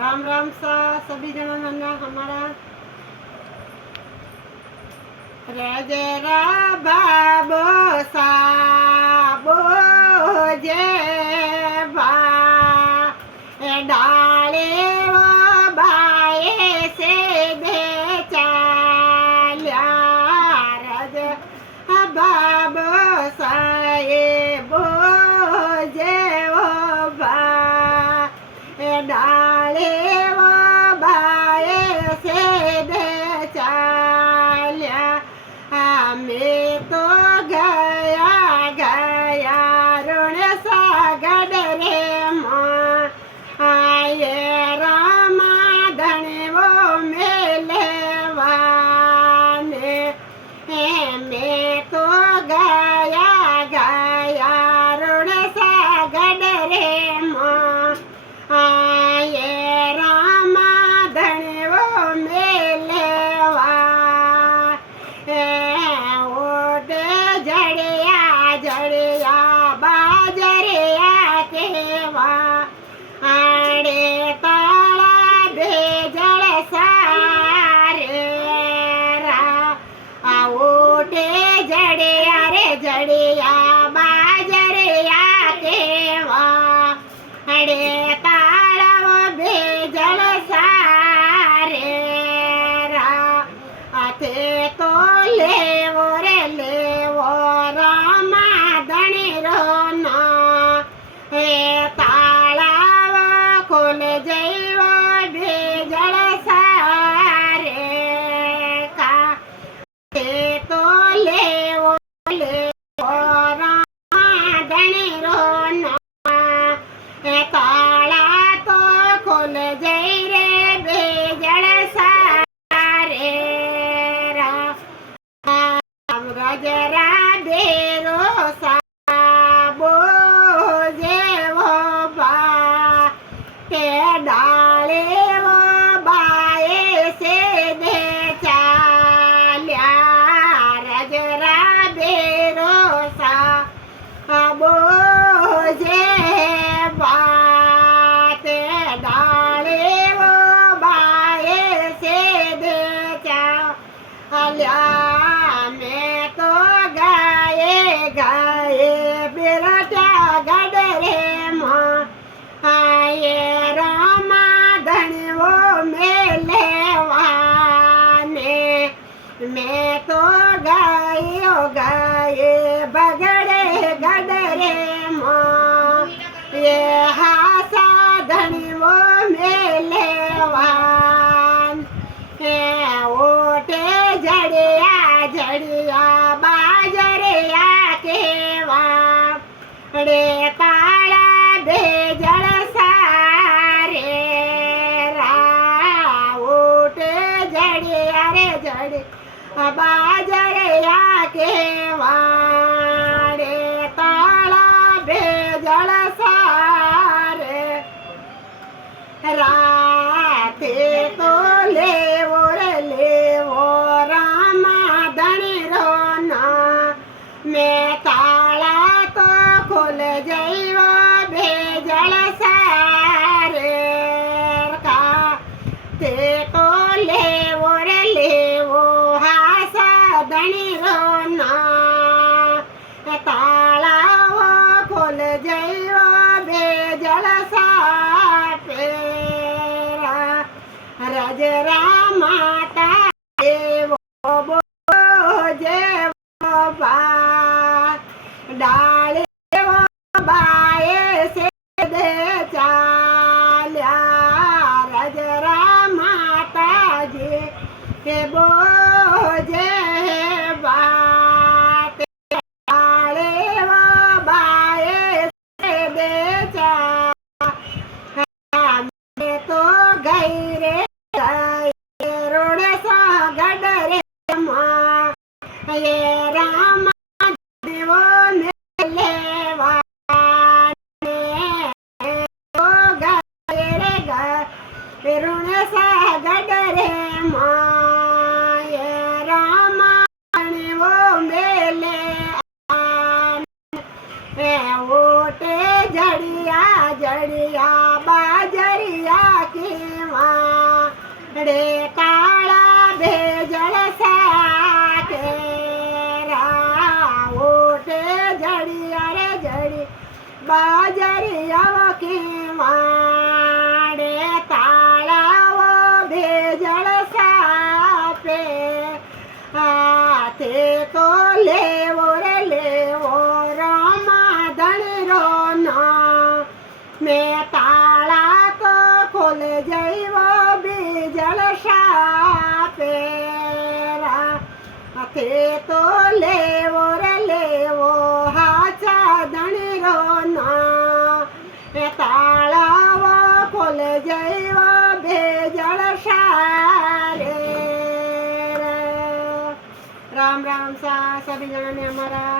राम राम सा सभी जना हमारा रजरा बाबो साबो जे बा डाले वो बाए से दे चाल्या रज बाबो साए बो जे वो बा डाले वो बाए से दे चाल्या मैं तो गया गया ऋण सागर रे माँ आए रामा धन वो मेले वाने मैं तो गया गया ऋण सागर रे माँ आए रामा धन वो मेले जड़िया बाजरिया केवा आड़े ताला दे जड़ सारे ओटे जड़िया रे जड़िया बाजरिया केवा अड़े ताला दे जड़ सारे आते तो लेवो रे लेवो रामा धनी रो ना हे तालाव खोल जैव भेजल सारे का ते तो लेवो लेवो रामा धनी रो ना हे ताला तो खोल जई रे भेजल सारे गजरा देरो साबो जेवो बा ते डाले वो बाए से दे चाल्या गजरा देरो साबो जे बा ते डाले वो बाए से दे चाल्या गाए बिरटा गडरे माँ आए रामा धन वो मेले वाने मैं तो गाए बगड़े गडरे माँ ये हासा धन वो मेले वान ओटे जड़िया जड़िया बाजरिया केवा रे ताला दे जड़ सारे ओटे जड़िया रे जड़े बाजरिया केवा रे ताला दे जड़ सारे राते तो लेवो रे लेवो रामा धनी रो ना मैं ताला तो खोल जैव भेजल सारे का ते तो लेवो रे लेवो हासा धनी रो ना ताला वो खोल जैव भेजल सारे रजरा माता देवो बो जेवो बा डाले वो बाए से दे चाल्या रजरा माता जी के बो जे बा डाले वो बाए से दे चाल्या मैं तो गई रे रोड सा गडरे माँ ये रामा देवो मेले वाने तो गए रे गए रोड सा गडरे माँ ये रामा देवो मेले ओटे जड़िया जड़िया बाजरिया की તાળા તો ખોલે જઈવો બીજળ સાપેરા હાથે તો લેવો રે લેવો હાચા ધણીરો ના તાળાવો ખોલે જઈવો બીજળ સારે રામ રામ સા સभी जना ने हमारा